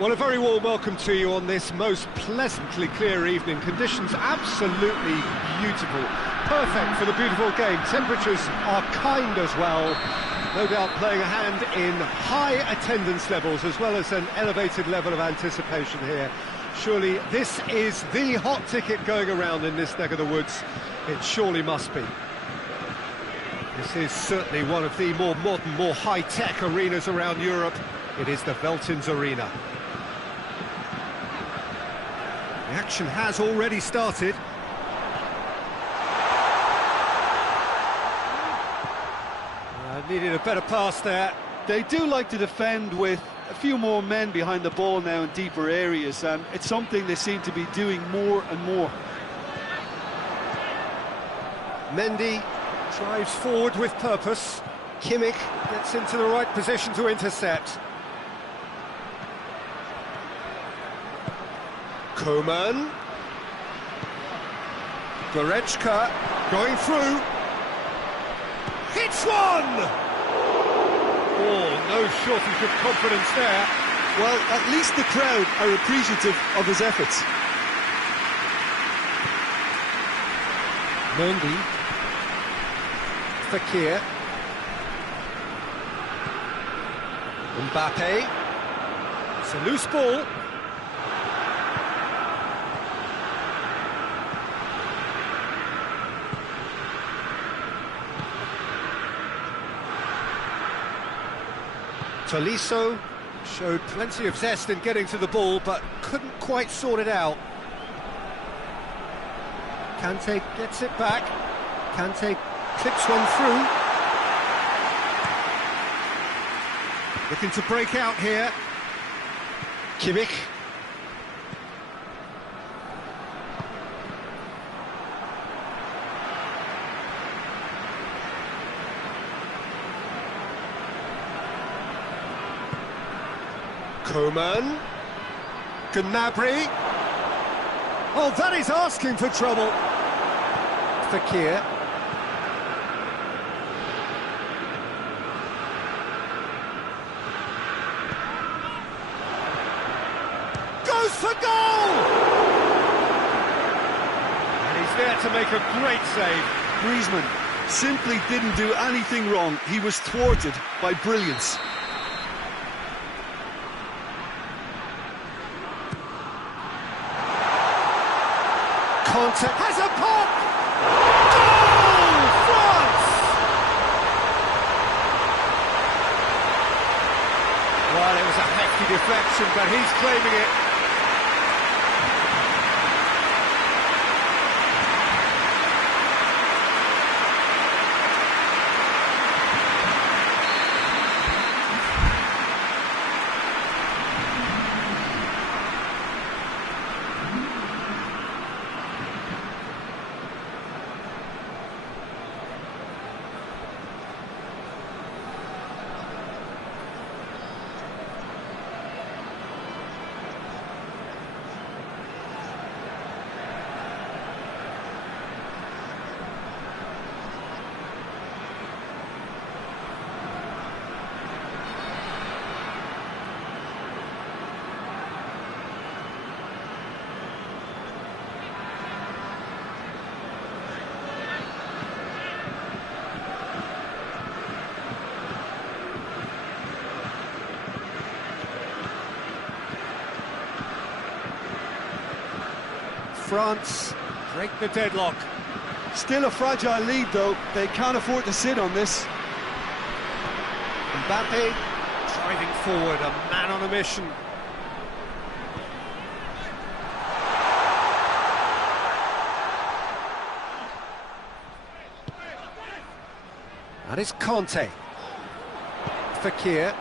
Well, a very warm welcome to you on this most pleasantly clear evening. Conditions absolutely beautiful. Perfect for the beautiful game. Temperatures are kind as well. No doubt playing a hand in high attendance levels as well as an elevated level of anticipation here. Surely this is the hot ticket going around in this neck of the woods. It surely must be. This is certainly one of the more modern, more high-tech arenas around Europe. It is the Veltins Arena. The action has already started. Needed a better pass there. They do like to defend with a few more men behind the ball now in deeper areas, and it's something they seem to be doing more and more. Mendy drives forward with purpose. Kimmich gets into the right position to intercept. Coman. Goretzka going through. Hits one! Oh, no shortage of confidence there. Well, at least the crowd are appreciative of his efforts. Mendy. Fekir. Mbappe. It's a loose ball. Tolisso showed plenty of zest in getting to the ball, but couldn't quite sort it out. Kante gets it back. Kante clips one through. Looking to break out here. Kimmich. Coman. Gnabry. Oh, that is asking for trouble. Fekir. Goes for goal! And he's there to make a great save. Griezmann simply didn't do anything wrong. He was thwarted by brilliance. Conte has a pop! Goal! France! Well, it was a hefty deflection, but he's claiming it. France break the deadlock. Still a fragile lead, though. They can't afford to sit on this. Mbappe driving forward, a man on a mission. That is Conte. Fekir.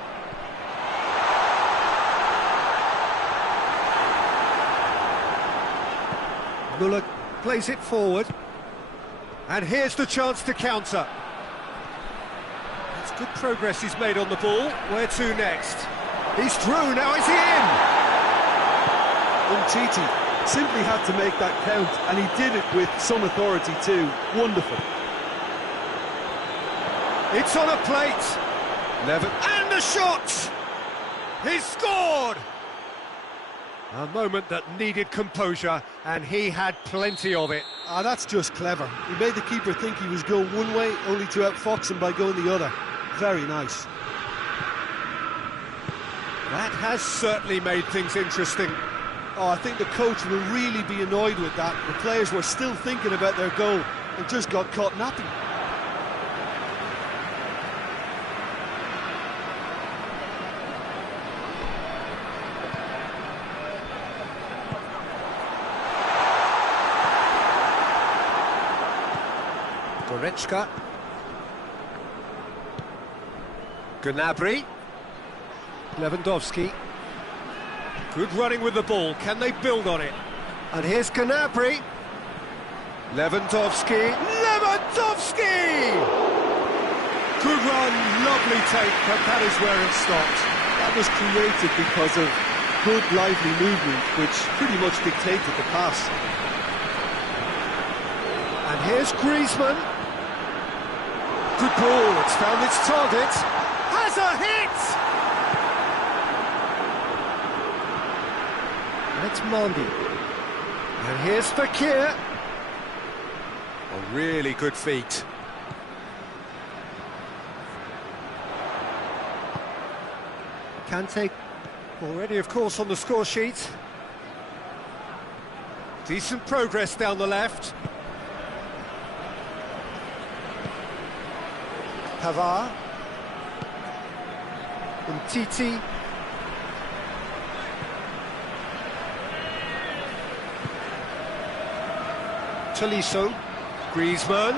Müller plays it forward. And here's the chance to counter. That's good progress he's made on the ball. Where to next? He's through, now is he in? Umtiti simply had to make that count, and he did it with some authority too. Wonderful. It's on a plate. And the shot! He's scored! A moment that needed composure, and he had plenty of it. That's just clever. He made the keeper think he was going one way, only to outfox him by going the other. Very nice. That has certainly made things interesting. Oh, I think the coach will really be annoyed with that. The players were still thinking about their goal and just got caught napping. Goretzka. Gnabry. Lewandowski. Good running with the ball. Can they build on it? And here's Gnabry. Lewandowski. Lewandowski! Good run, lovely take, but that is where it stopped. That was created because of good, lively movement, which pretty much dictated the pass. And here's Griezmann. Good ball, it's found its target. Has a hit! And it's Mendy. And here's Fekir. A really good feat. Kante already, of course, on the score sheet. Decent progress down the left. Pavard. Umtiti. Tolisso. Griezmann.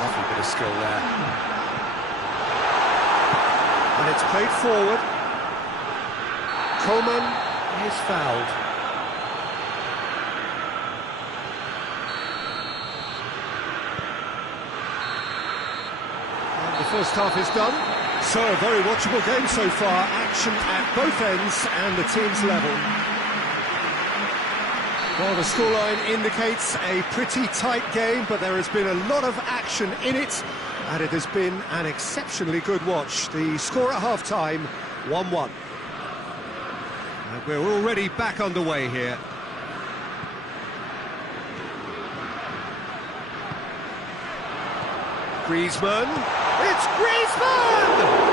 Lovely bit of skill there. And it's played forward. Coman is fouled. And the first half is done. So a very watchable game so far. Action at both ends and the team's level. Well, the scoreline indicates a pretty tight game, but there has been a lot of action in it, and it has been an exceptionally good watch. The score at half-time, 1-1. And we're already back underway here. Griezmann. It's Griezmann!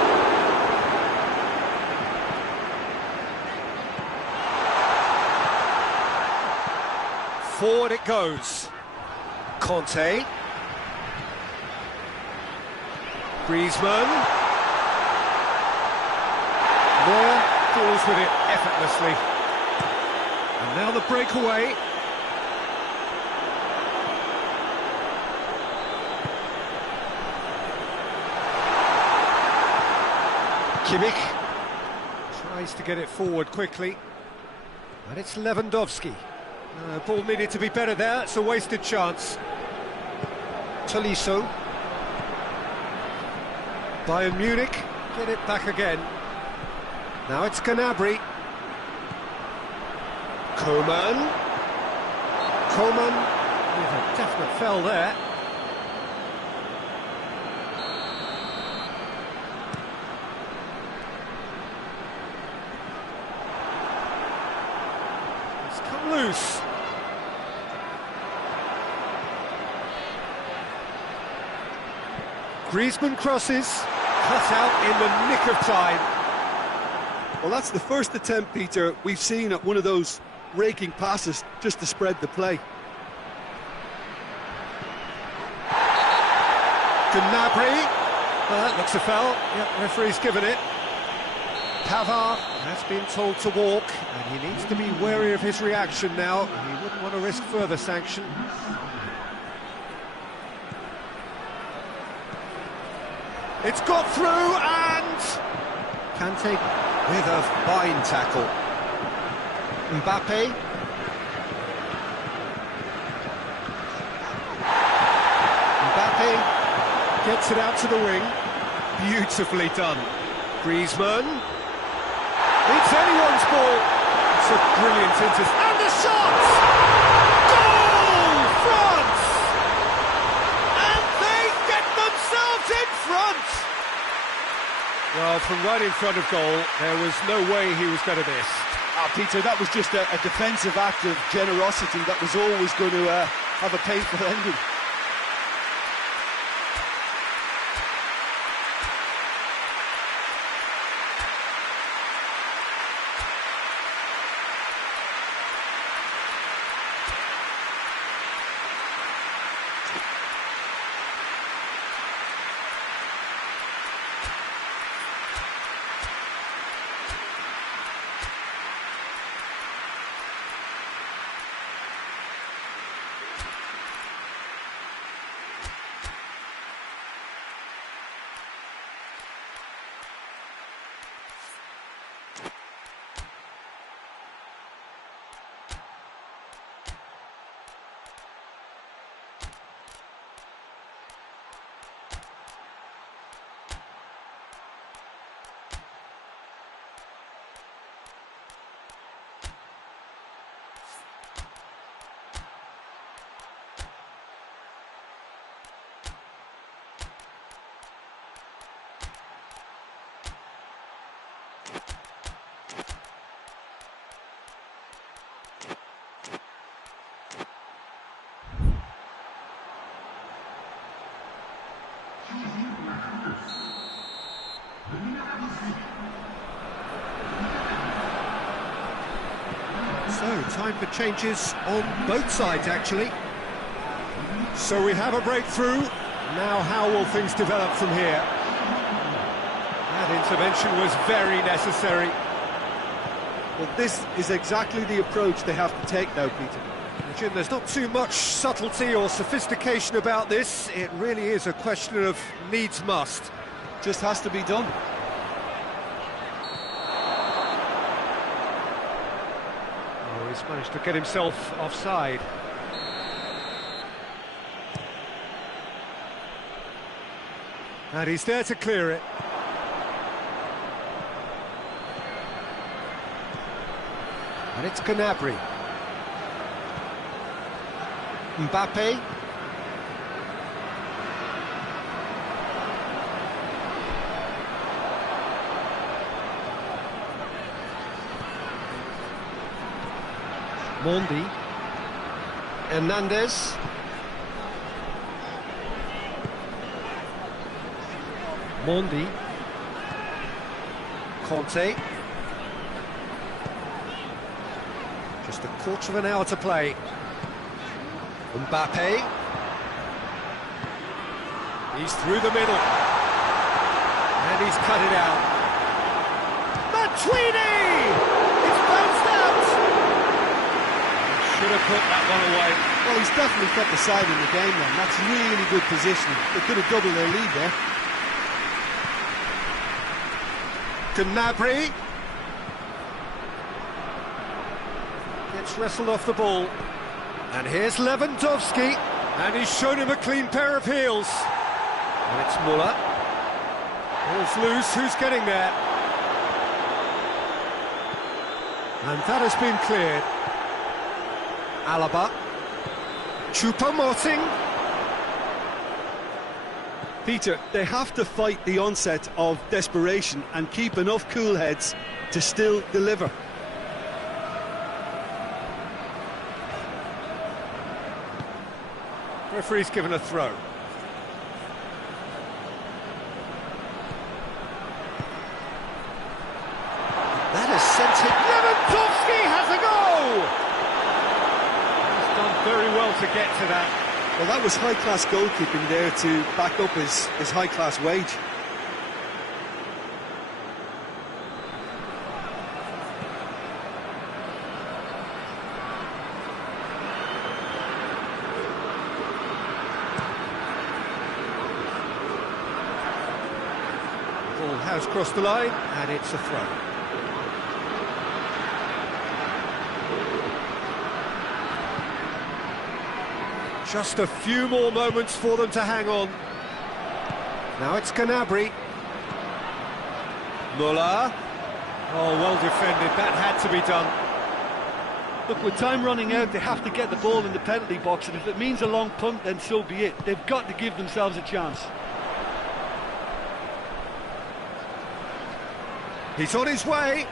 Forward it goes. Conte. Griezmann. Neuer deals with it effortlessly. And now the breakaway. Kimmich tries to get it forward quickly. And it's Lewandowski. Ball needed to be better there, it's a wasted chance. Tolisso. Bayern Munich get it back again. Now it's Gnabry. Coman. Coman with a definite foul there. It's come loose. Griezmann crosses, cut out in the nick of time. Well, that's the first attempt, Peter, we've seen at one of those raking passes just to spread the play. Gnabry. Well, that looks a foul. Yep, referee's given it. Pavard has been told to walk, and he needs to be wary of his reaction now. He wouldn't want to risk further sanction. It's got through, and Kante with a fine tackle. Mbappe. Mbappe gets it out to the wing. Beautifully done. Griezmann. It's anyone's ball. It's a brilliant intercept. And the shot! Goal! France! And they get themselves in front! Well, from right in front of goal, there was no way he was going to miss. Peter, that was just a defensive act of generosity that was always going to have a painful ending. So, time for changes on both sides, actually. So we have a breakthrough. Now how will things develop from here? That intervention was very necessary. Well, this is exactly the approach they have to take now, Peter. Jim, there's not too much subtlety or sophistication about this. It really is a question of needs must. Just has to be done. Oh, he's managed to get himself offside. And he's there to clear it. And it's Gnabry. Mbappe. Mondi. Hernandez. Mondi. Conte. Just a quarter of an hour to play. Mbappe. He's through the middle. And he's cut it out. Matuidi! It's bounced out! Should have put that one away. Well, he's definitely kept the side in the game then. That's really good positioning. They could have doubled their lead there. Gnabry. Gets wrestled off the ball. And here's Lewandowski. And he's shown him a clean pair of heels. And it's Muller. Ball's loose, who's getting there? And that has been cleared. Alaba. Choupo-Moting. Peter, they have to fight the onset of desperation and keep enough cool heads to still deliver. Referee's given a throw. That has sent it. Lewandowski has a goal! He's done very well to get to that. Well, that was high-class goalkeeping there to back up his high-class wage. Ball has crossed the line, and it's a throw. Just a few more moments for them to hang on. Now it's Gnabry. Muller. Oh, well defended. That had to be done. Look, with time running out, they have to get the ball in the penalty box, and if it means a long punt, then so be it. They've got to give themselves a chance. He's on his way.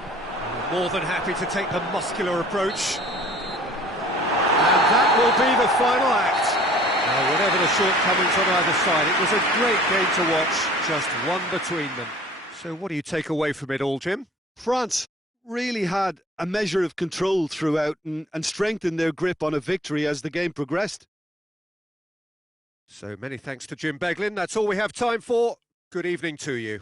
More than happy to take the muscular approach. And that will be the final act. Now, whatever the shortcomings on either side, it was a great game to watch, just one between them. So what do you take away from it all, Jim? France really had a measure of control throughout and strengthened their grip on a victory as the game progressed. So many thanks to Jim Beglin. That's all we have time for. Good evening to you.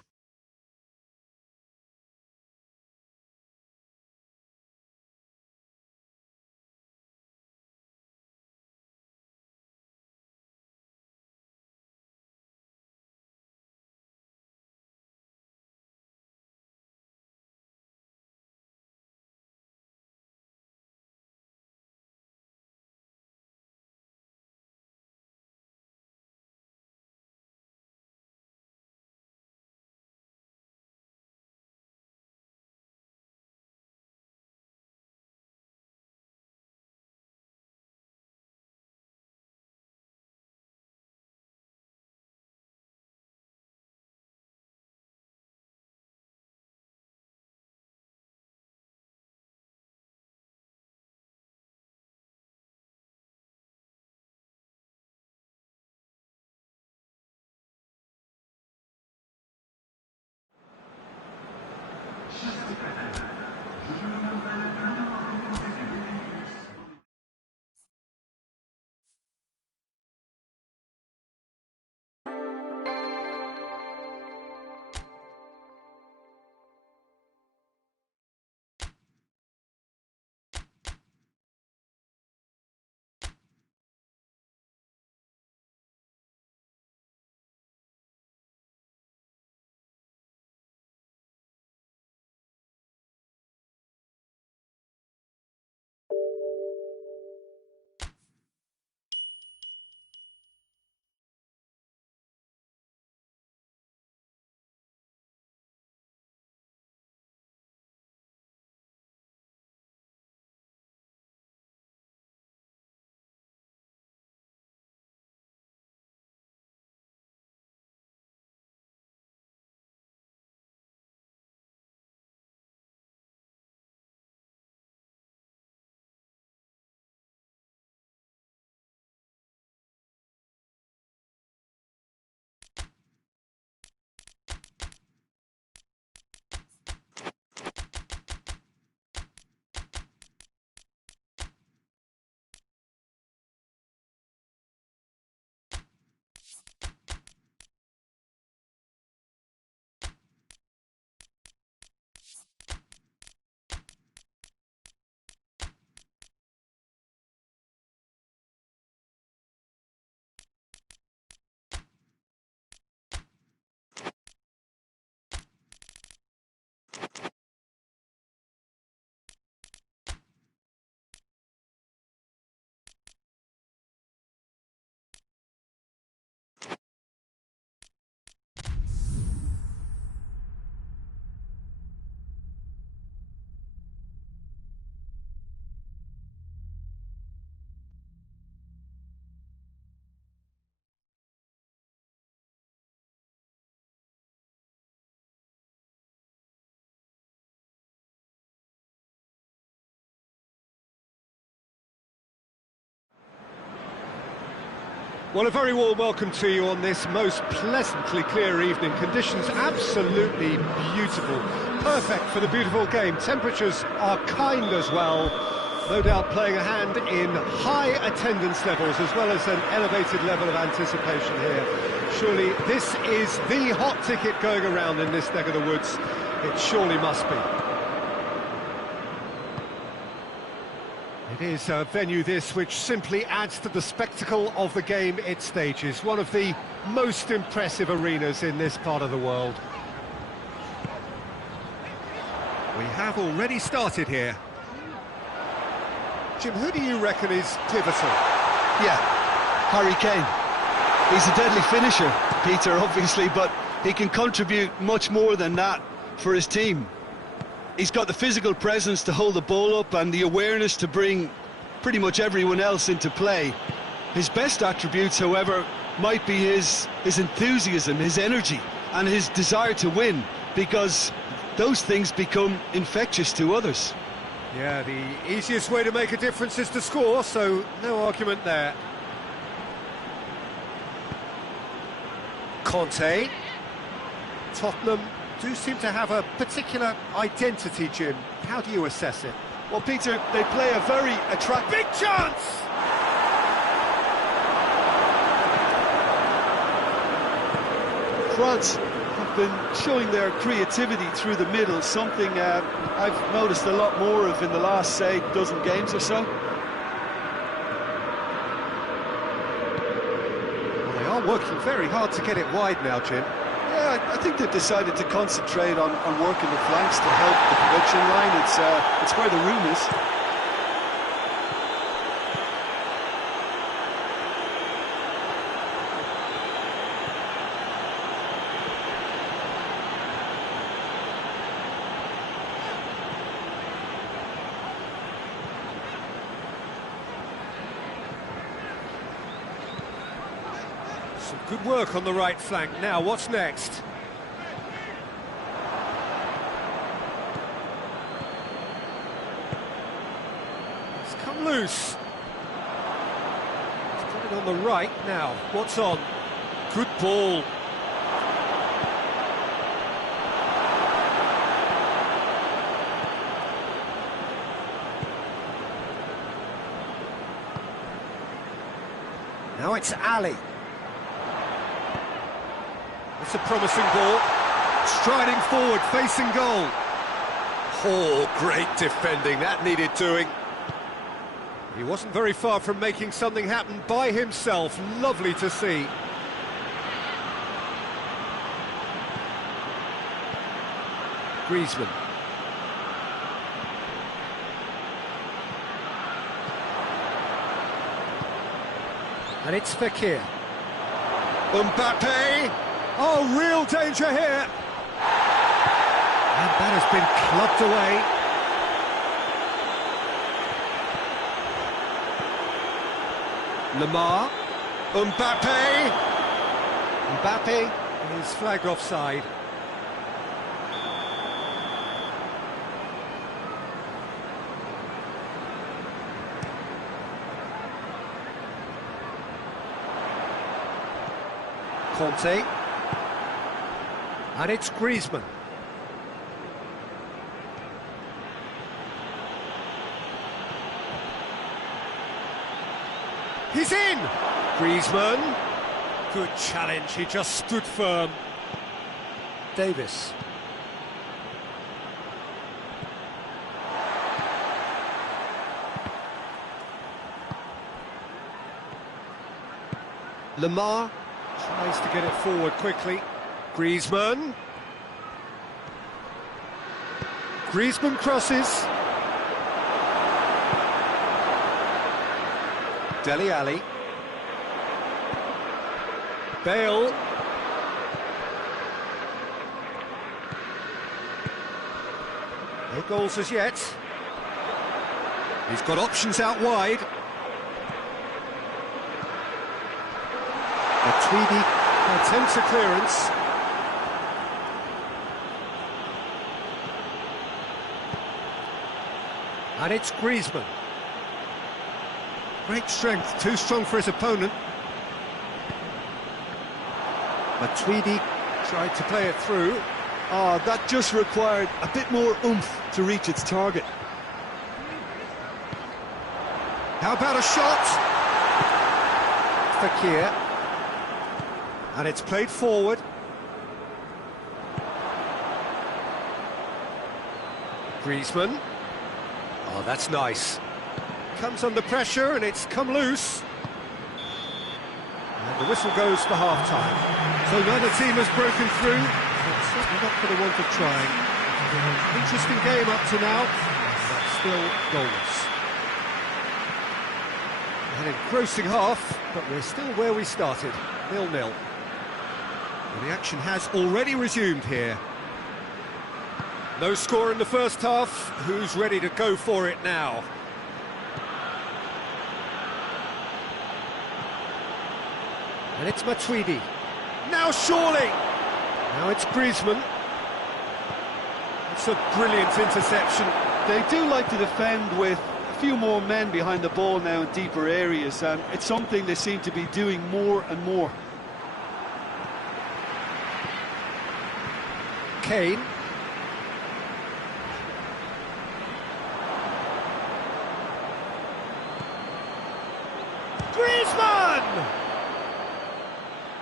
Well, a very warm welcome to you on this most pleasantly clear evening. Conditions absolutely beautiful. Perfect for the beautiful game. Temperatures are kind as well. No doubt playing a hand in high attendance levels as well as an elevated level of anticipation here. Surely this is the hot ticket going around in this neck of the woods. It surely must be. It is a venue this which simply adds to the spectacle of the game it stages. One of the most impressive arenas in this part of the world. We have already started here. Jim, who do you reckon is pivotal? Yeah, Harry Kane. He's a deadly finisher, Peter, obviously, but he can contribute much more than that for his team. He's got the physical presence to hold the ball up and the awareness to bring pretty much everyone else into play. His best attributes, however, might be his enthusiasm, his energy, and his desire to win, because those things become infectious to others. Yeah, the easiest way to make a difference is to score, so no argument there. Conte. Tottenham do seem to have a particular identity, Jim. How do you assess it? Well, Peter, they play a very attractive... Big chance! France have been showing their creativity through the middle, something I've noticed a lot more of in the last, say, dozen games or so. Well, they are working very hard to get it wide now, Jim. Yeah, I think they've decided to concentrate on working the flanks to help the production line. It's where the room is. Some good work on the right flank. Now, what's next? It's come loose. He's got it on the right. Now, what's on? Good ball. Now it's Ali. It's a promising ball. Striding forward, facing goal. Oh, great defending. That needed doing. He wasn't very far from making something happen by himself. Lovely to see. Griezmann. And it's Fekir. Mbappe. Oh, real danger here. And that has been clubbed away. Lemar. Mbappe. Mbappe is flagged offside. Conte. And it's Griezmann. He's in! Griezmann. Good challenge, he just stood firm. Davis. Lemar tries to get it forward quickly. Griezmann. Griezmann crosses. Dele Alli. Bale. No goals as yet. He's got options out wide. Matuidi attempts a clearance. And it's Griezmann. Great strength, too strong for his opponent. Matuidi tried to play it through. Oh, that just required a bit more oomph to reach its target. How about a shot? Fekir. And it's played forward. Griezmann. Oh, that's nice. Comes under pressure and it's come loose. And the whistle goes for half-time. So neither team has broken through, but certainly not for the want of trying. It's been an interesting game up to now, but still goalless. An engrossing half, but we're still where we started, 0-0. And the action has already resumed here. No score in the first half. Who's ready to go for it now? And it's Matuidi. Now surely! Now it's Griezmann. That's a brilliant interception. They do like to defend with a few more men behind the ball now in deeper areas, and it's something they seem to be doing more and more. Kane. Griezmann!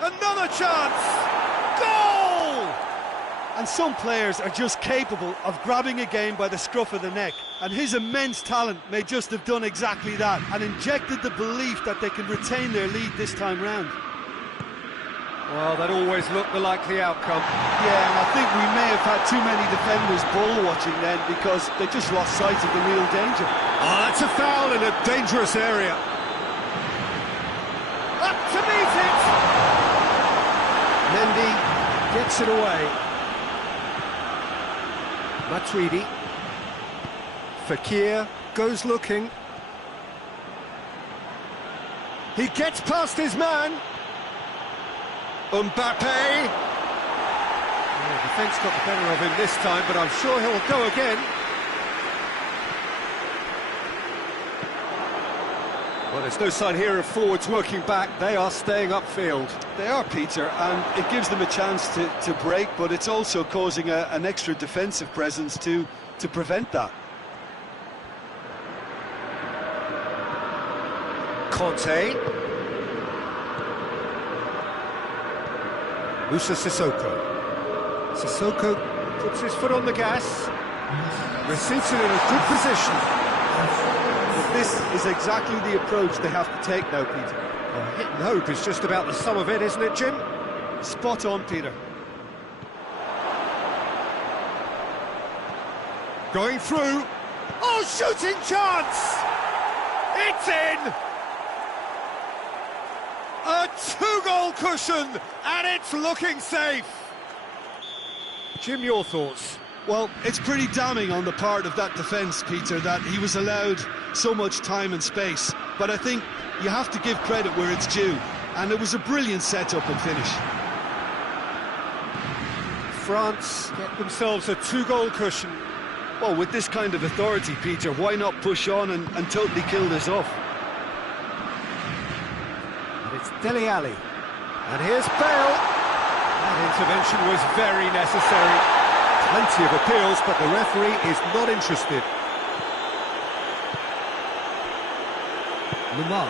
Another chance! Goal! And some players are just capable of grabbing a game by the scruff of the neck, and his immense talent may just have done exactly that and injected the belief that they can retain their lead this time round. Well, that always looked the likely outcome. Yeah, and I think we may have had too many defenders ball-watching then because they just lost sight of the real danger. Oh, that's a foul in a dangerous area. Up to meet it! Mendy gets it away. Matuidi. Fekir goes looking. He gets past his man. Mbappe. Yeah, defence got the better of him this time, but I'm sure he'll go again. Well, there's no sign here of forwards working back. They are staying upfield. They are, Peter, and it gives them a chance to break, but it's also causing an extra defensive presence to prevent that. Conte. Moussa Sissoko. Sissoko puts his foot on the gas. Receives it in a good position. But this is exactly the approach they have to take now, Peter. Well, hit and hope is just about the sum of it, isn't it, Jim? Spot on, Peter. Going through. Oh, shooting chance! It's in! A two-goal cushion, and it's looking safe. Jim, your thoughts? Well, it's pretty damning on the part of that defence, Peter, that he was allowed so much time and space. But I think you have to give credit where it's due, and it was a brilliant setup and finish. France get themselves a two-goal cushion. Well, with this kind of authority, Peter, why not push on and totally kill this off? And it's Dele Alli. And here's Bale. That intervention was very necessary. Plenty of appeals, but the referee is not interested. Lamar.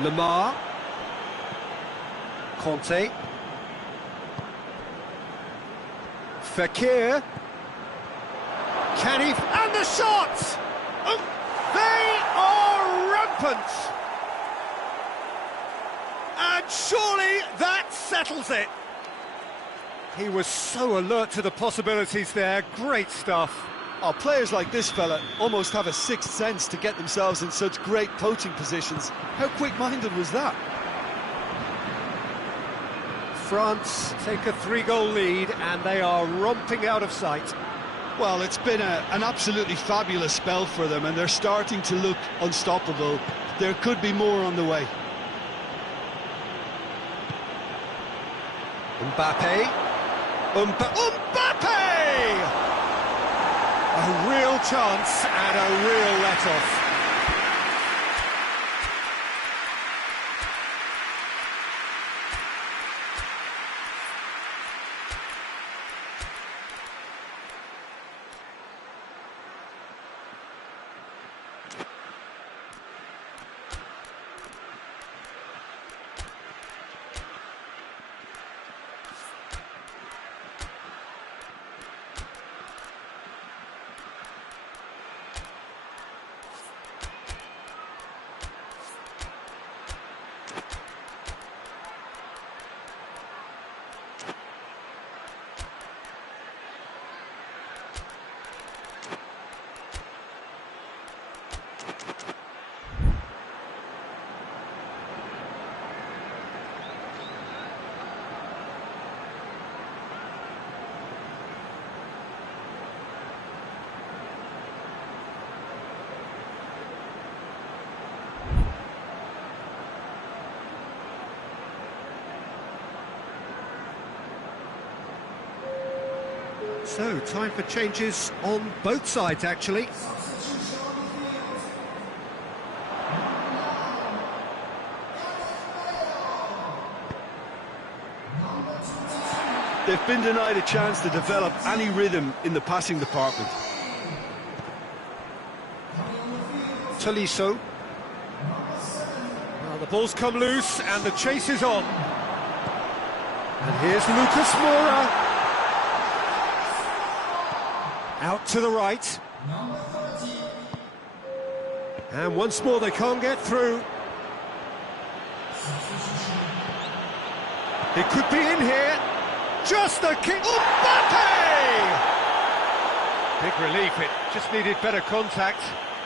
Lamar. Conte. Fekir. Can he... And the shot! They are rampant! And surely that settles it. He was so alert to the possibilities there. Great stuff. Oh, players like this fella almost have a sixth sense to get themselves in such great poaching positions. How quick-minded was that? France take a three-goal lead and they are romping out of sight. Well, it's been an absolutely fabulous spell for them, and they're starting to look unstoppable. There could be more on the way. Mbappe. Mbappe! A real chance and a real let-off. So, time for changes on both sides, actually. They've been denied a chance to develop any rhythm in the passing department. Tolisso. Well, the ball's come loose and the chase is on. And here's Lucas Moura. Out to the right. And once more they can't get through. It could be in here. Just the kick. Mbappe! Big relief, it just needed better contact.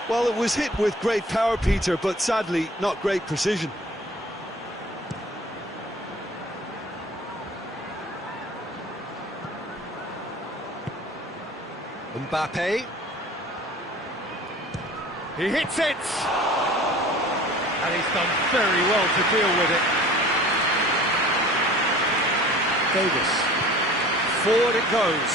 Well, it was hit with great power, Peter, but sadly not great precision. Mbappe. He hits it! And he's done very well to deal with it. Davis. Forward it goes.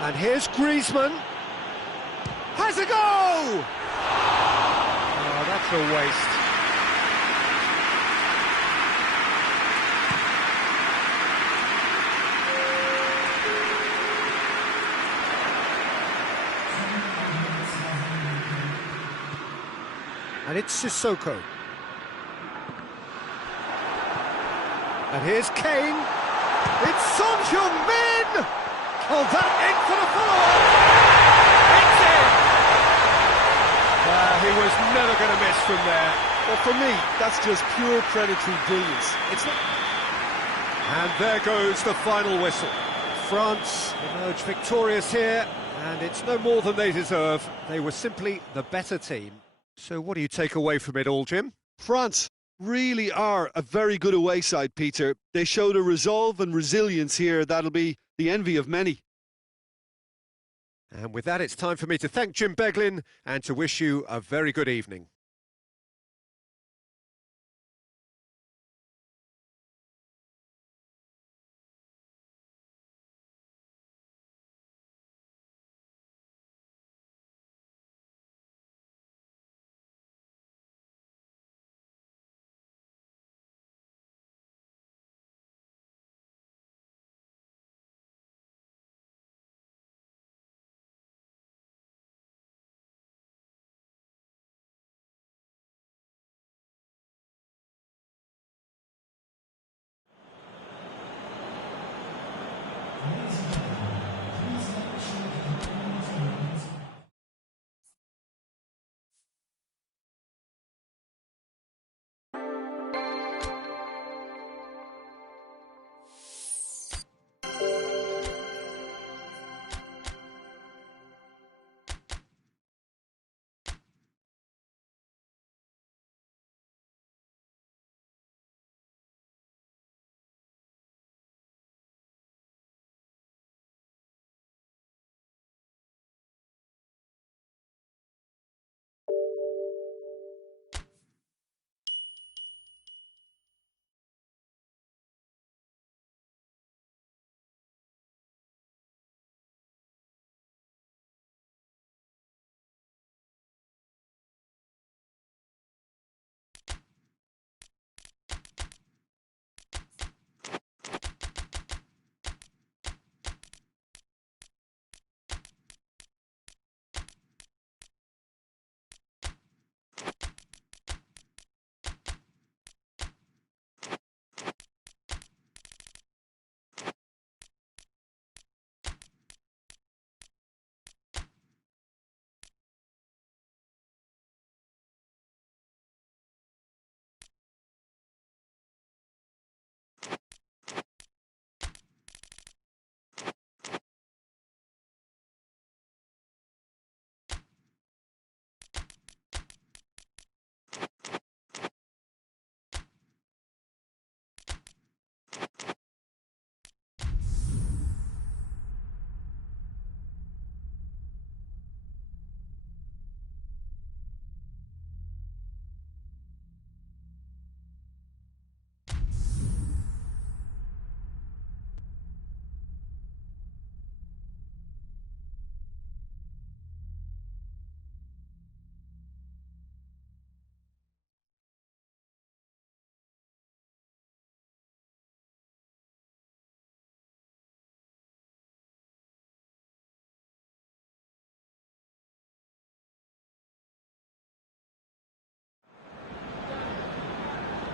And here's Griezmann. Has a go! Oh, that's a waste. And it's Sissoko. And here's Kane. It's Son Heung-min! Oh, that in for the follow-up! It's in! He was never going to miss from there. Well, for me, that's just pure predatory brilliance. It's not... And there goes the final whistle. France emerge victorious here, and it's no more than they deserve. They were simply the better team. So what do you take away from it all, Jim? France really are a very good away side, Peter. They showed a resolve and resilience here that'll be the envy of many. And with that, it's time for me to thank Jim Beglin and to wish you a very good evening.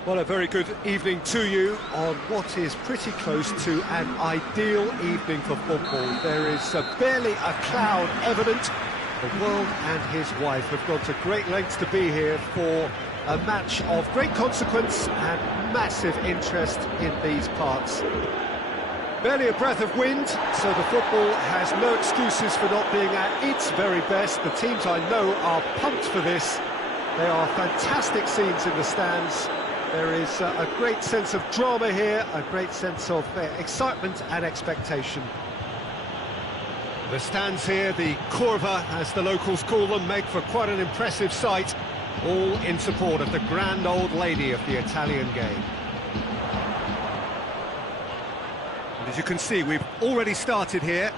Well, a very good evening to you on what is pretty close to an ideal evening for football. There is barely a cloud evident. The world and his wife have gone to great lengths to be here for a match of great consequence and massive interest in these parts. Barely a breath of wind, so the football has no excuses for not being at its very best. The teams I know are pumped for this. There are fantastic scenes in the stands. There is a great sense of drama here, a great sense of excitement and expectation. The stands here, the Curva, as the locals call them, make for quite an impressive sight, all in support of the grand old lady of the Italian game. And as you can see, we've already started here.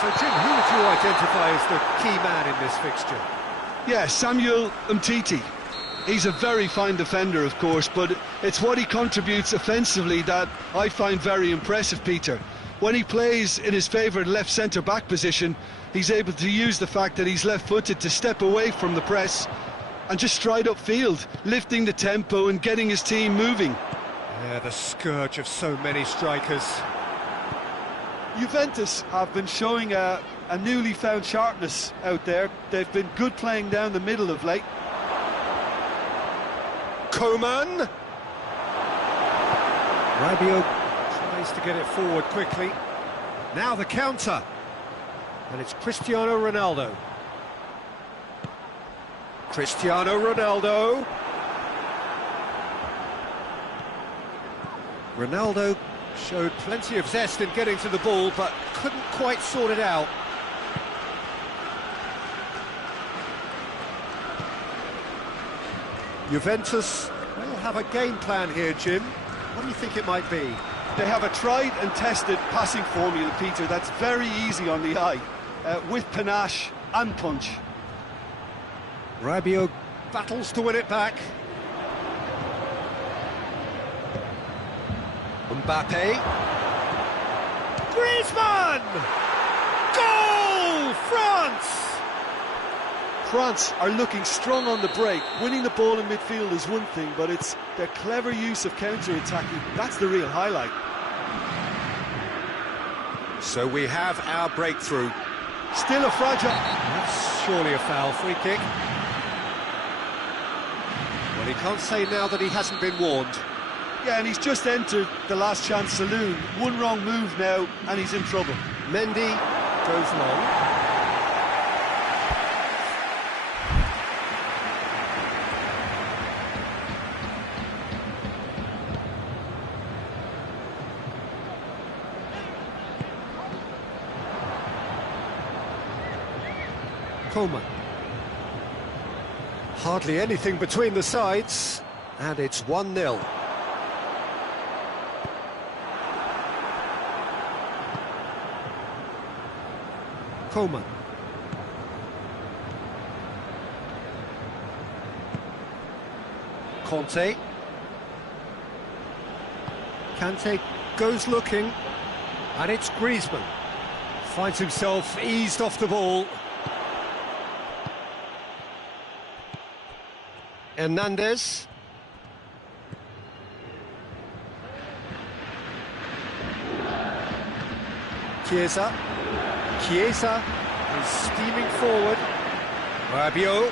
So, Jim, who would you identify as the key man in this fixture? Yeah, Samuel Umtiti. He's a very fine defender, of course, but it's what he contributes offensively that I find very impressive, Peter. When he plays in his favourite left centre-back position, he's able to use the fact that he's left-footed to step away from the press and just stride upfield, lifting the tempo and getting his team moving. Yeah, the scourge of so many strikers. Juventus have been showing a newly found sharpness out there. They've been good playing down the middle of late. Coman. Rabiot tries to get it forward quickly. Now the counter. And it's Cristiano Ronaldo. Cristiano Ronaldo. Ronaldo showed plenty of zest in getting to the ball, but couldn't quite sort it out. Juventus will have a game plan here, Jim. What do you think it might be? They have a tried and tested passing formula, Peter, that's very easy on the eye, with panache and punch. Rabiot battles to win it back. Mbappe. Griezmann! Goal! France! France are looking strong on the break. Winning the ball in midfield is one thing, but it's their clever use of counter-attacking. That's the real highlight. So we have our breakthrough. Still a fragile... That's surely a foul. Free kick. Well, he can't say now that he hasn't been warned. Yeah, and he's just entered the last chance saloon. One wrong move now, and he's in trouble. Mendy goes long. Coman. Hardly anything between the sides, and it's 1-0. Coman. Conte. Kante goes looking, and it's Griezmann. Finds himself eased off the ball. Hernandez. Chiesa. Chiesa is steaming forward. Rabiot.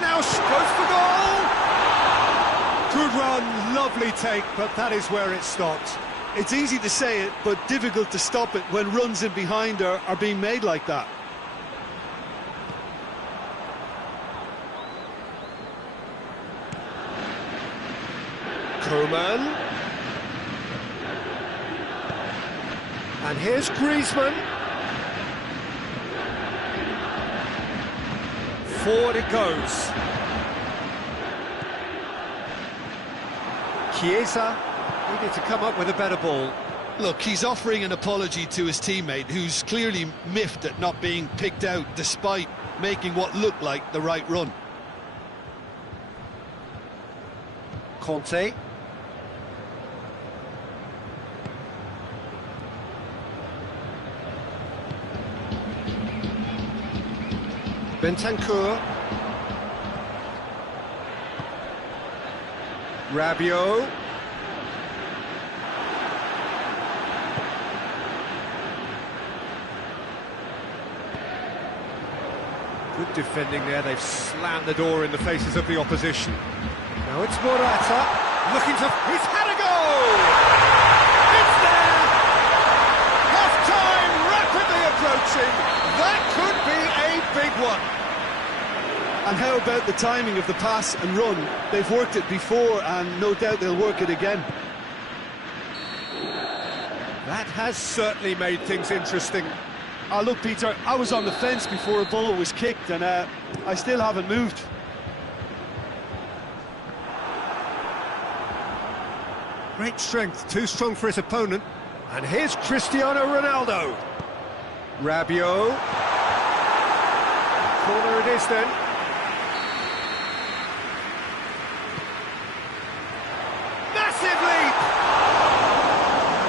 Now goes for goal! Good run, lovely take, but that is where it stopped. It's easy to say it, but difficult to stop it when runs in behind are being made like that. Coman. And here's Griezmann. Forward it goes. Chiesa needed to come up with a better ball. Look, he's offering an apology to his teammate, who's clearly miffed at not being picked out despite making what looked like the right run. Conte. Bentancur. Rabiot. Good defending there, they've slammed the door in the faces of the opposition. Now it's Morata, looking to... He's had a goal! It's there! Half-time rapidly approaching. That could be a big one. And how about the timing of the pass and run? They've worked it before and no doubt they'll work it again. That has certainly made things interesting. Oh, look, Peter, I was on the fence before a ball was kicked and I still haven't moved. Great strength, too strong for his opponent. And here's Cristiano Ronaldo. Rabiot. Corner it is then. Massive leap!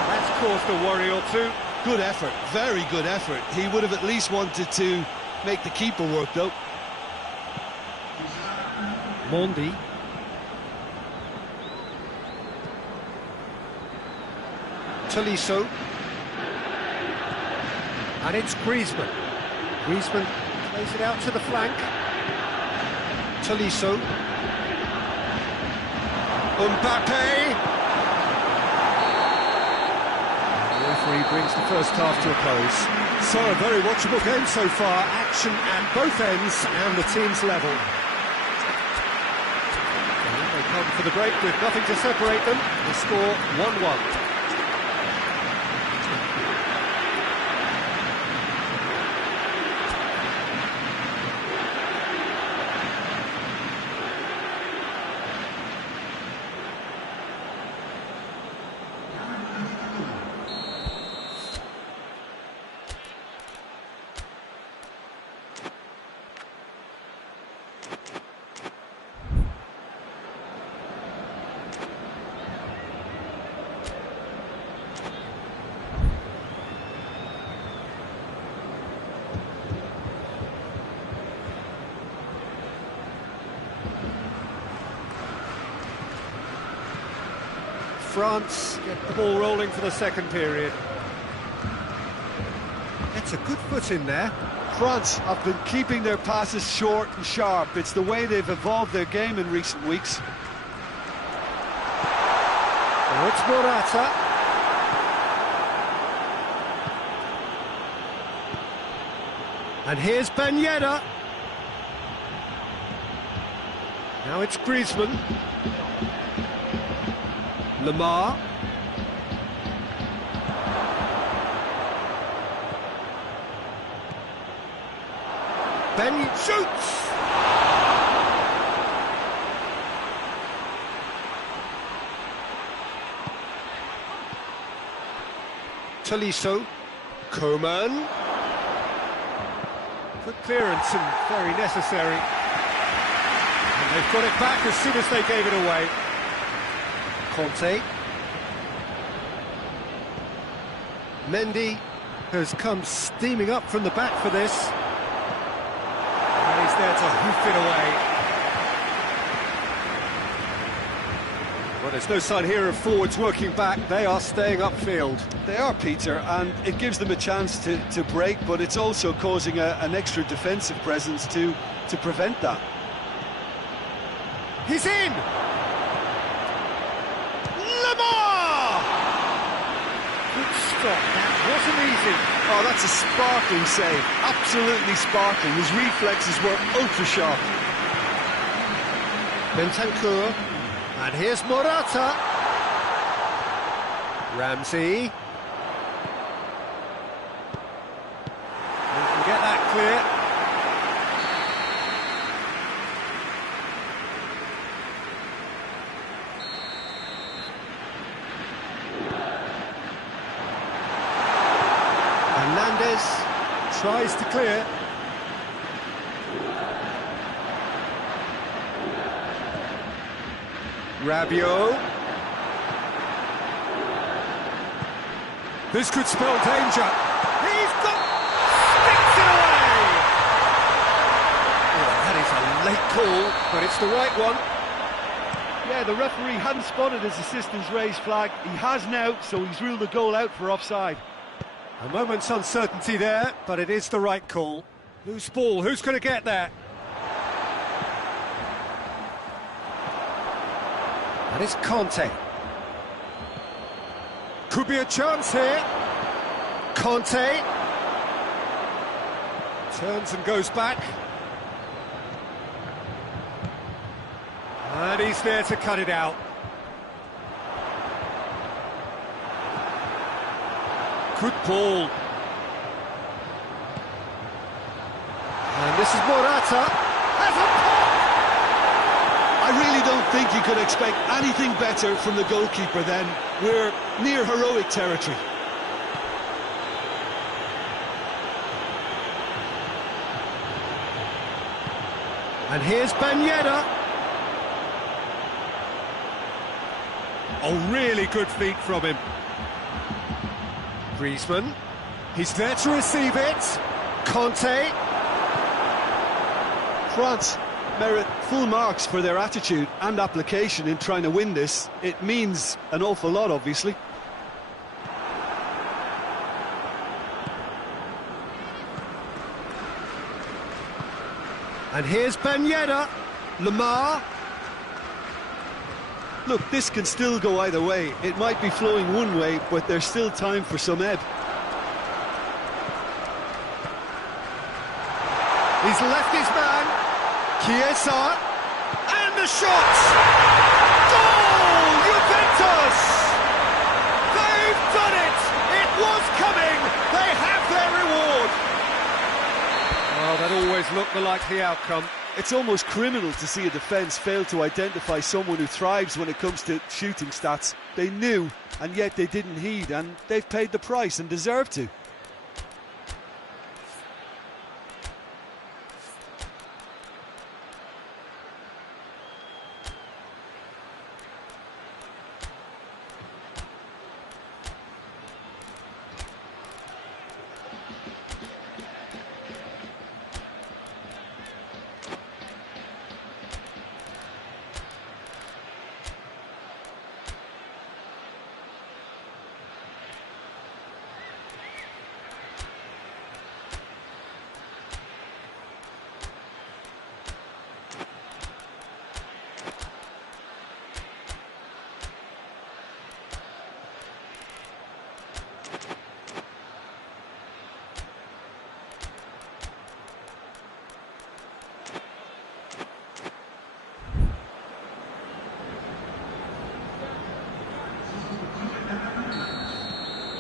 That's caused a worry or two. Good effort, very good effort. He would have at least wanted to make the keeper work, though. Mondi. Tolisso. And it's Griezmann. Griezmann plays it out to the flank. Tolisso. Mbappe. The referee brings the first half to a close. So a very watchable game so far. Action at both ends and the teams level. And they come for the break with nothing to separate them. The score 1-1. France get the ball rolling for the second period. It's a good foot in there. France have been keeping their passes short and sharp. It's the way they've evolved their game in recent weeks. Now it's Morata. And here's Ben Yedder. Now it's Griezmann. Lamar. Ben shoots! Tolisso. Coman. Good clearance and very necessary. And they've got it back as soon as they gave it away. Conte. Mendy has come steaming up from the back for this. And he's there to hoof it away. Well, there's no sign here of forwards working back. They are staying upfield. They are, Peter, and it gives them a chance to break, but it's also causing an extra defensive presence to prevent that. He's in! Lamar! Good stop, that wasn't easy. Oh, that's a sparkling save, absolutely sparkling. His reflexes were ultra-sharp. Bentancur, and here's Morata. Ramsey. We can get that clear. Hernandez tries to clear. Rabiot. This could spell danger. He's got... sticks it away! call, but it's the right one. Yeah, the referee hadn't spotted his assistant's raised flag. He has now, so he's ruled the goal out for offside. A moment's uncertainty there, but it is the right call. Whose ball? Who's going to get there? And it's Conte. Could be a chance here. Conte. Turns and goes back. And he's there to cut it out. Good ball. And this is Morata. Has a pop! I really don't think you could expect anything better from the goalkeeper then. We're near heroic territory. And here's Ben Yedder. Oh, really good feet from him. Griezmann. He's there to receive it. Conte. France merit full marks for their attitude and application in trying to win this. It means an awful lot, obviously. And here's Ben Yedder. Lemar. Look, this can still go either way. It might be flowing one way, but there's still time for some ebb. He's left his man. Chiesa. And the shot! Goal! Juventus! They've done it! It was coming! They have their reward! Oh, that always looked the likely outcome. It's almost criminal to see a defence fail to identify someone who thrives when it comes to shooting stats. They knew, and yet they didn't heed, and they've paid the price and deserve to.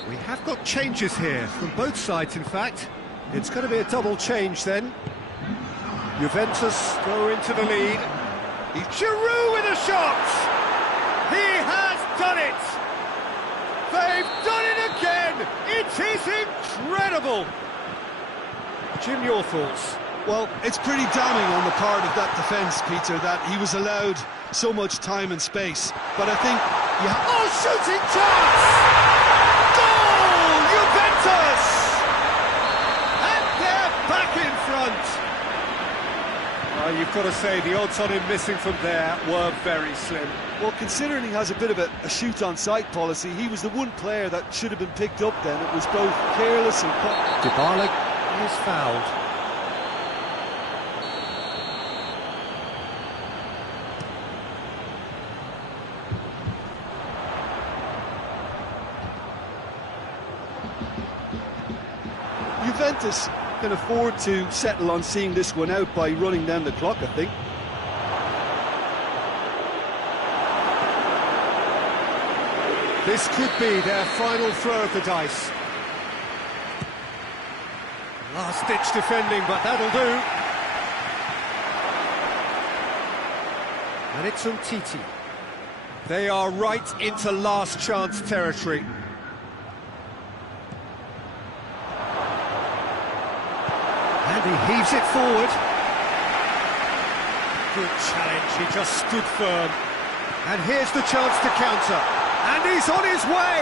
We have got changes here, from both sides in fact. It's going to be a double change then. Juventus go into the lead. Giroud with a shot! He has done it! They've done it again! It is incredible! Jim, your thoughts? Well, it's pretty damning on the part of that defence, Peter, that he was allowed so much time and space. But I think you have... Oh, shooting chance! Goal! Juventus! And they're back in front! You've got to say, the odds on him missing from there were very slim. Well, considering he has a bit of a shoot-on-sight policy, he was the one player that should have been picked up then. It was both careless and... Dybala is fouled. Juventus can afford to settle on seeing this one out by running down the clock, I think. This could be their final throw of the dice. Last-ditch defending, but that'll do. And it's Umtiti. They are right into last chance territory. And he heaves it forward. Good challenge, he just stood firm. And here's the chance to counter. And he's on his way!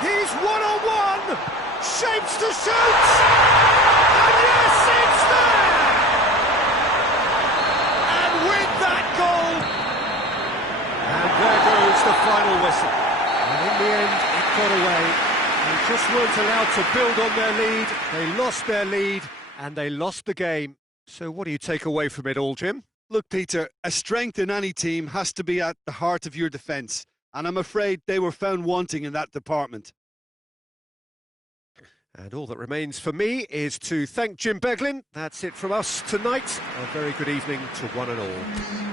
He's one-on-one! Shapes to shoot! And yes, it's there! And we just weren't allowed to build on their lead. They lost their lead and they lost the game. So what do you take away from it all, Jim? Look, Peter, a strength in any team has to be at the heart of your defence, and I'm afraid they were found wanting in that department. And all that remains for me is to thank Jim Beglin. That's it from us tonight. A very good evening to one and all.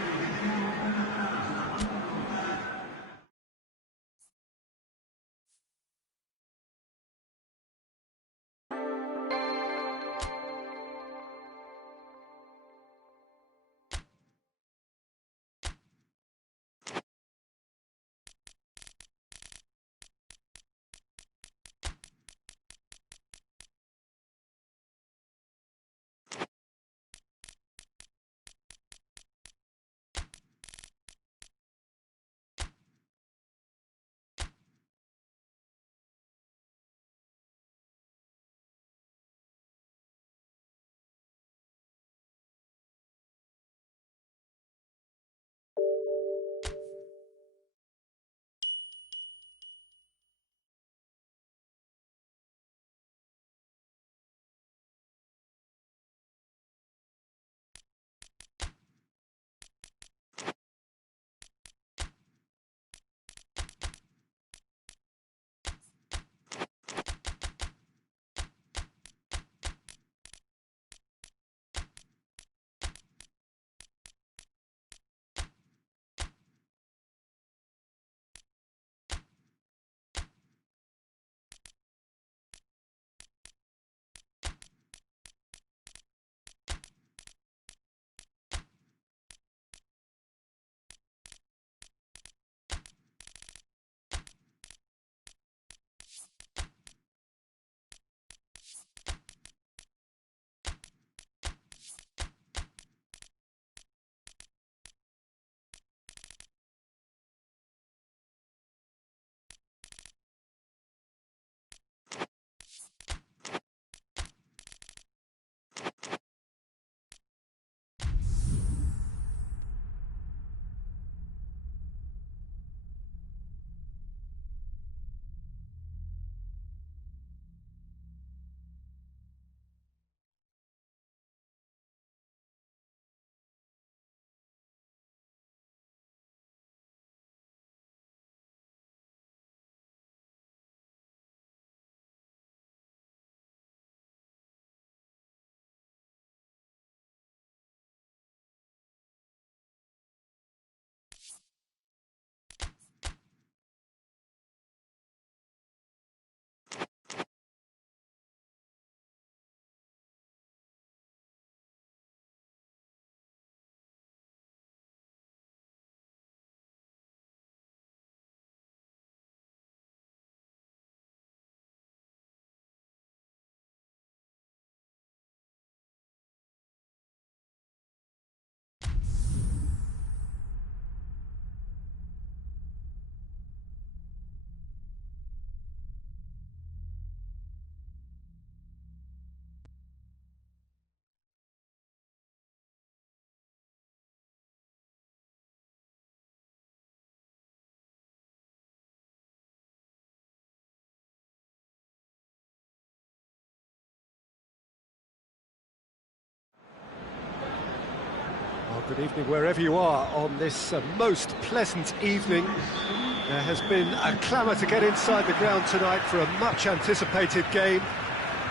Good evening wherever you are on this most pleasant evening. There has been a clamour to get inside the ground tonight for a much anticipated game.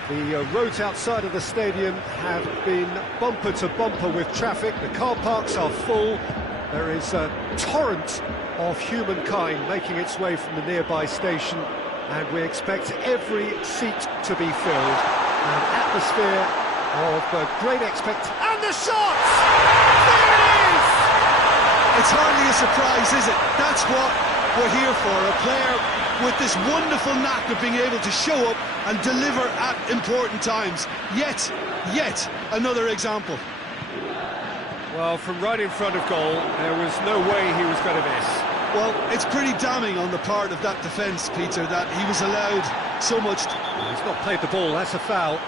The roads outside of the stadium have been bumper to bumper with traffic. The car parks are full. There is a torrent of humankind making its way from the nearby station, and we expect every seat to be filled. An atmosphere of great and the shots! It's hardly a surprise, is it? That's what we're here for, a player with this wonderful knack of being able to show up and deliver at important times. Yet another example. Well, from right in front of goal, there was no way he was going to miss. Well, it's pretty damning on the part of that defence, Peter, that he was allowed so much. He's not played the ball, that's a foul.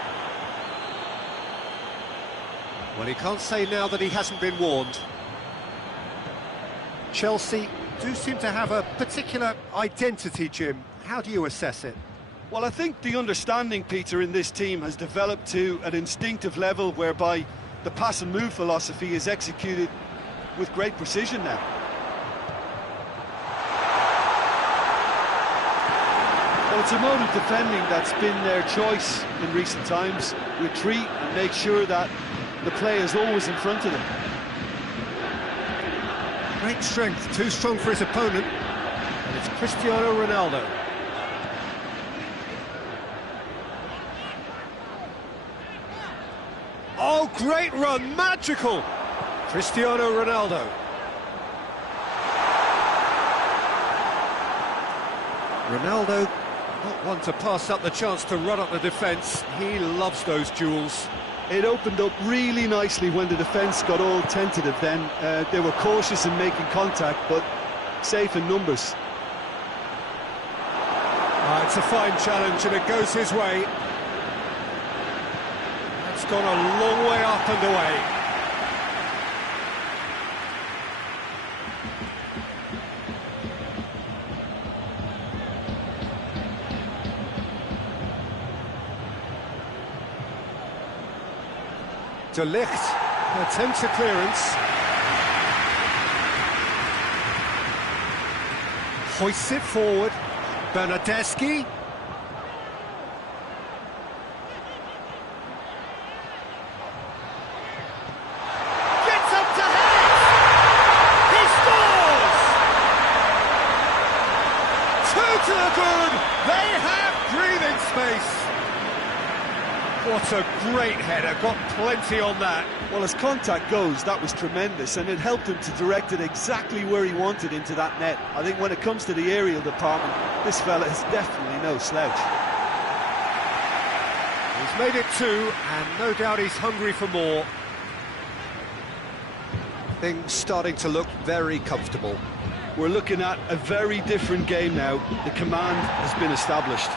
Well, he can't say now that he hasn't been warned. Chelsea do seem to have a particular identity, Jim. How do you assess it? Well, I think the understanding, Peter, in this team has developed to an instinctive level whereby the pass and move philosophy is executed with great precision now. Well, it's a mode of defending that's been their choice in recent times. Retreat and make sure that the play is always in front of them. Great strength, too strong for his opponent, and it's Cristiano Ronaldo. Oh, great run, magical! Cristiano Ronaldo. Ronaldo, not one to pass up the chance to run up the defence. He loves those duels. It opened up really nicely when the defence got all tentative then. They were cautious in making contact, but safe in numbers. It's a fine challenge and it goes his way. It's gone a long way up and away. De Ligt attempts a clearance. Hoists it forward. Bernardeschi. Gets up to head! He scores! 2 to the good! They have breathing space! What a great header, got plenty on that. Well, as contact goes, that was tremendous, and it helped him to direct it exactly where he wanted into that net. I think when it comes to the aerial department, this fella is definitely no slouch. He's made it 2, and no doubt he's hungry for more. Things starting to look very comfortable. We're looking at a very different game now. The command has been established.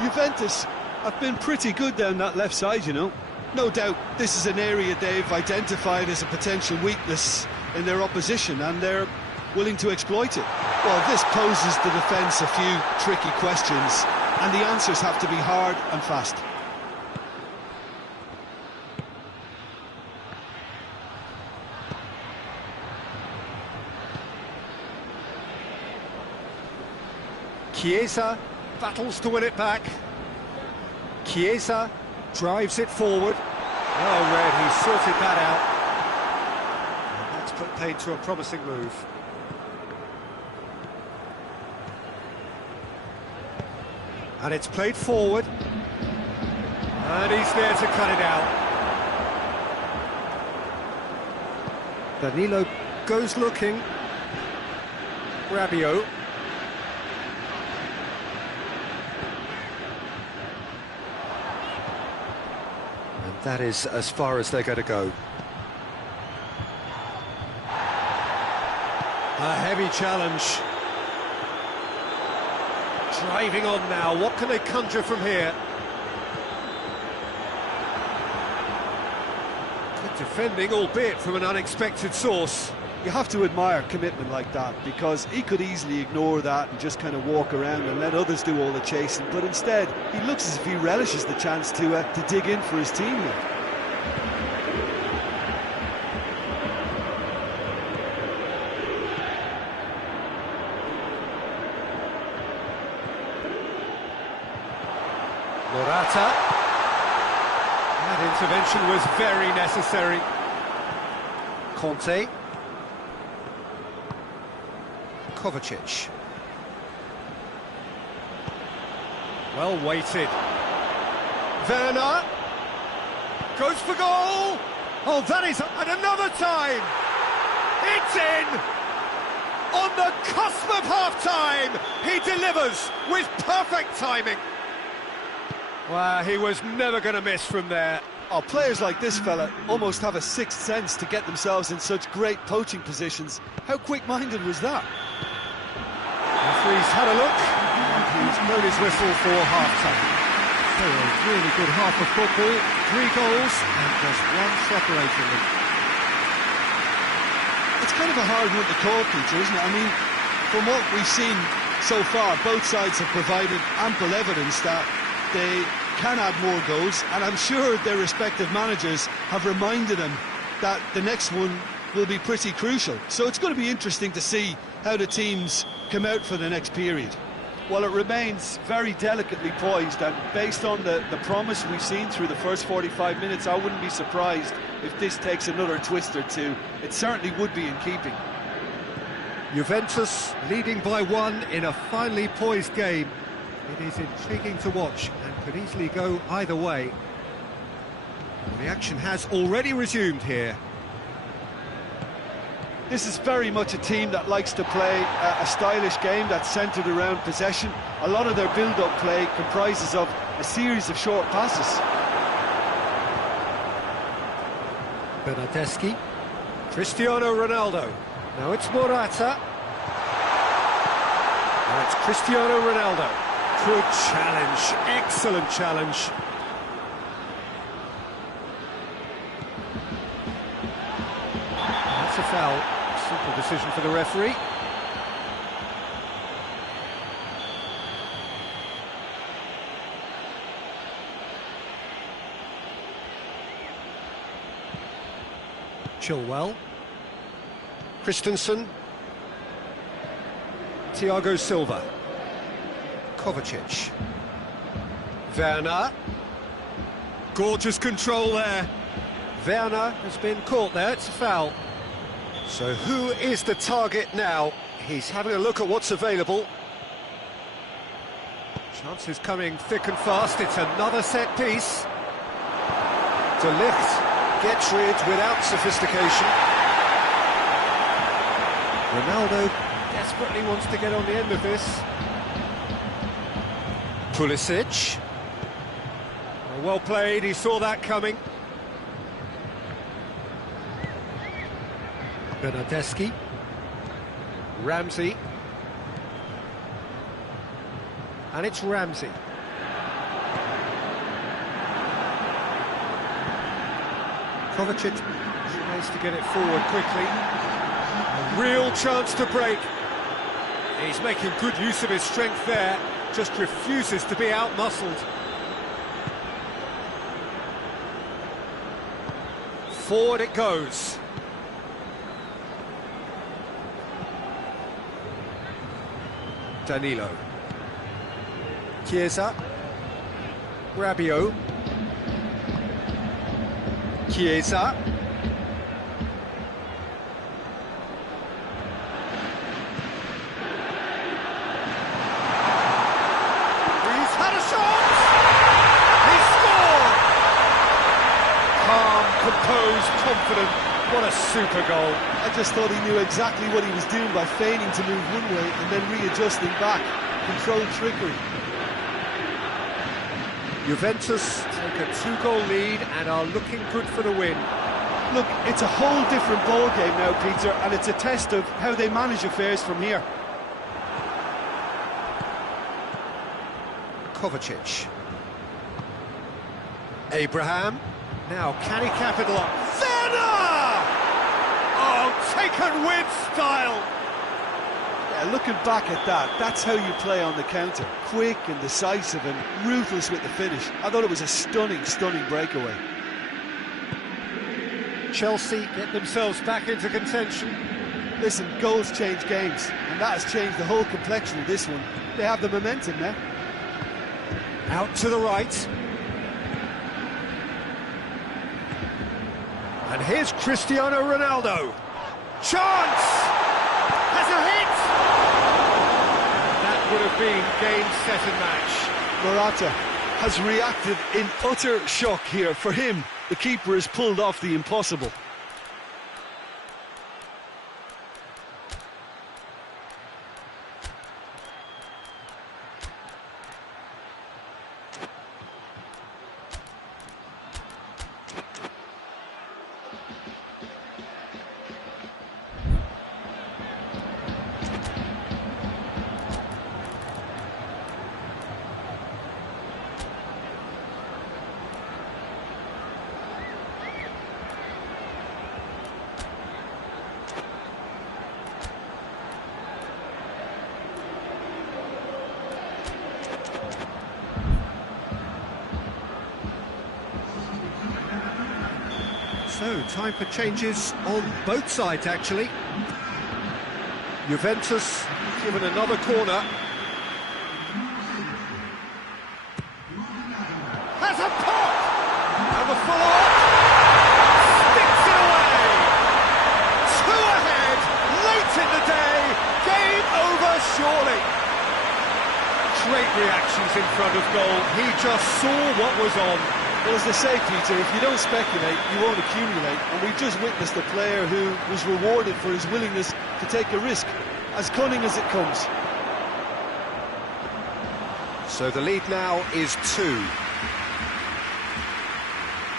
Juventus have been pretty good down that left side, you know. No doubt this is an area they've identified as a potential weakness in their opposition, and they're willing to exploit it. Well, this poses the defence a few tricky questions, and the answers have to be hard and fast. Chiesa battles to win it back. Chiesa drives it forward. Well read, he sorted that out. And that's put paid to a promising move. And it's played forward. And he's there to cut it out. Danilo goes looking. Rabiot. That is as far as they're going to go. A heavy challenge. Driving on now, what can they conjure from here? Good defending, albeit from an unexpected source. You have to admire commitment like that, because he could easily ignore that and just kind of walk around and let others do all the chasing, but instead he looks as if he relishes the chance to dig in for his team here. Morata. That intervention was very necessary. Conte. Kovacic. Well weighted. Werner. Goes for goal. Oh, that is... And another time. It's in. On the cusp of half-time. He delivers with perfect timing. Well, he was never going to miss from there. Oh, players like this fella almost have a sixth sense to get themselves in such great poaching positions. How quick-minded was that? Referee's had a look, and he's blown his whistle for half-time. So a really good half of football, 3 goals, and just one separating them. I it's kind of a hard one to call, Peter, isn't it? I mean, from what we've seen so far, both sides have provided ample evidence that they can add more goals, and I'm sure their respective managers have reminded them that the next one will be pretty crucial. So it's going to be interesting to see how the teams come out for the next period. Well, it remains very delicately poised, and based on the promise we've seen through the first 45 minutes, I wouldn't be surprised if this takes another twist or two. It certainly would be in keeping. Juventus leading by 1 in a finely poised game. It is intriguing to watch and could easily go either way. The action has already resumed here. This is very much a team that likes to play a stylish game that's centred around possession. A lot of their build-up play comprises of a series of short passes. Bernardeschi, Cristiano Ronaldo. Now it's Morata. Now it's Cristiano Ronaldo. Good challenge, excellent challenge. That's a foul. Simple decision for the referee. Chilwell. Christensen. Thiago Silva. Kovacic. Werner. Gorgeous control there. Werner has been caught there, it's a foul. So who is the target now? He's having a look at what's available. Chances coming thick and fast, it's another set piece. De Ligt gets rid without sophistication. Ronaldo desperately wants to get on the end of this. Pulisic. Well played, he saw that coming. Bernardeschi. Ramsey. And it's Ramsey. Kovacic tries to get it forward quickly. A real chance to break. He's making good use of his strength there, just refuses to be out-muscled. Forward it goes. Danilo. Chiesa. Rabiot. Chiesa. He's had a shot! He scored! Calm, composed, confident. What a super goal. I just thought he knew exactly what he was doing by feigning to move one way and then readjusting back. Controlled trickery. Juventus take a 2-goal lead and are looking good for the win. Look, it's a whole different ball game now, Peter, and it's a test of how they manage affairs from here. Kovacic. Abraham. Now, can he capitalise? Werner! Oh, taken with style! Yeah, looking back at that, that's how you play on the counter. Quick and decisive and ruthless with the finish. I thought it was a stunning, stunning breakaway. Chelsea get themselves back into contention. Listen, goals change games, and that has changed the whole complexion of this one. They have the momentum now. Out to the right. And here's Cristiano Ronaldo. Chance! Has a hit! And that would have been game, set and match. Morata has reacted in utter shock here. For him, the keeper has pulled off the impossible. So, time for changes on both sides, actually. Juventus given another corner. Has a pop! And the full-on sticks it away! 2 ahead, late in the day, game over surely. Great reactions in front of goal, he just saw what was on. Well, as they say, Peter, if you don't speculate, you won't accumulate. And we've just witnessed a player who was rewarded for his willingness to take a risk, as cunning as it comes. So the lead now is 2.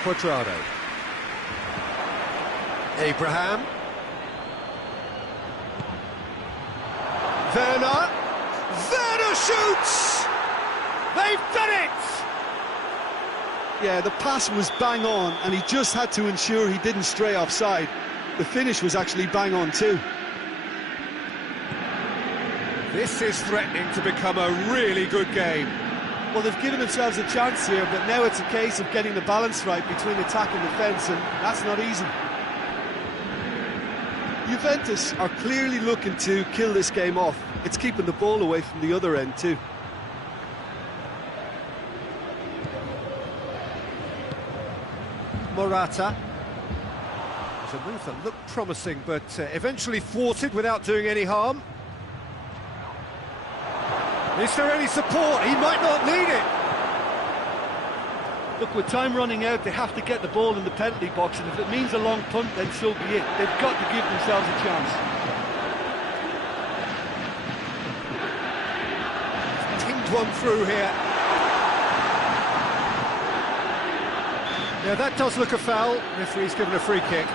Cuadrado. Abraham. Werner. Werner shoots! They've done it! Yeah, the pass was bang on, and he just had to ensure he didn't stray offside. The finish was actually bang on too. This is threatening to become a really good game. Well, they've given themselves a chance here, but now it's a case of getting the balance right between attack and defence, and that's not easy. Juventus are clearly looking to kill this game off. It's keeping the ball away from the other end too. Morata. It was a move that looked promising, but eventually thwarted without doing any harm. Is there any support? He might not need it. Look, with time running out, they have to get the ball in the penalty box, and if it means a long punt, then so be it. They've got to give themselves a chance. Tinged one through here. Yeah, that does look a foul. Referee's given a free kick.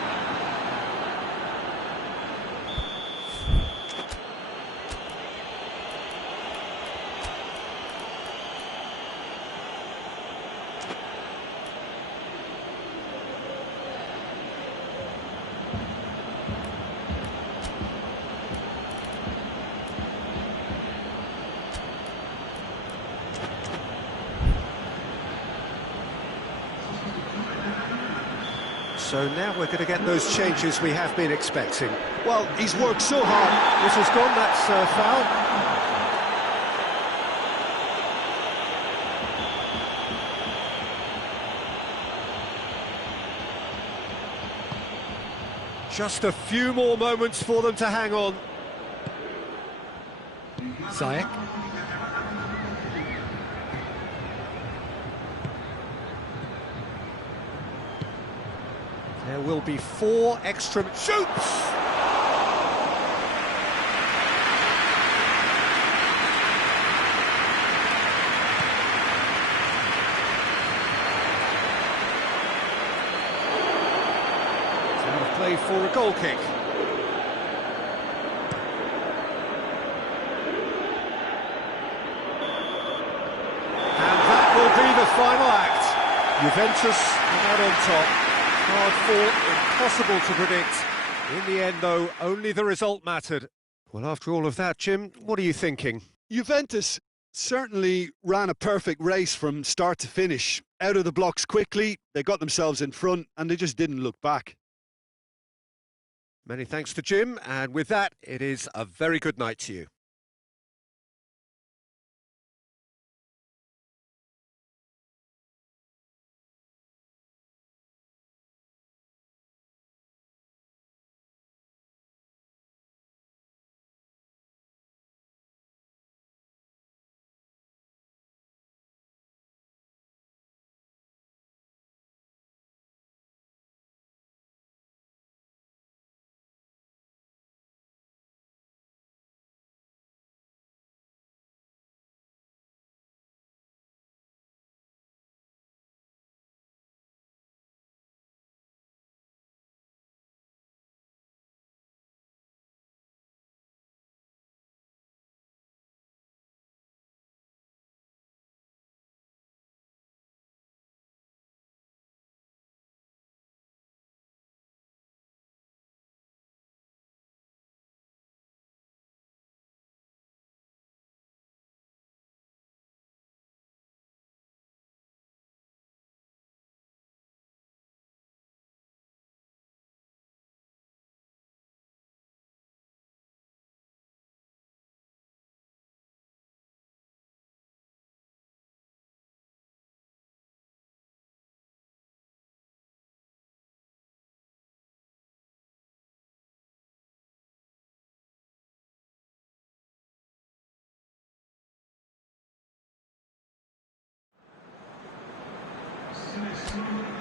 So now we're going to get those changes we have been expecting. Well, he's worked so hard. This has gone, that's foul. Just a few more moments for them to hang on. Ziyech. There will be 4 extra... Shoots! It's out of play for a goal kick. And that will be the final act. Juventus come out on top. Hard fought, impossible to predict. In the end, though, only the result mattered. Well, after all of that, Jim, what are you thinking? Juventus certainly ran a perfect race from start to finish. Out of the blocks quickly, they got themselves in front, and they just didn't look back. Many thanks to Jim, and with that, it is a very good night to you. this.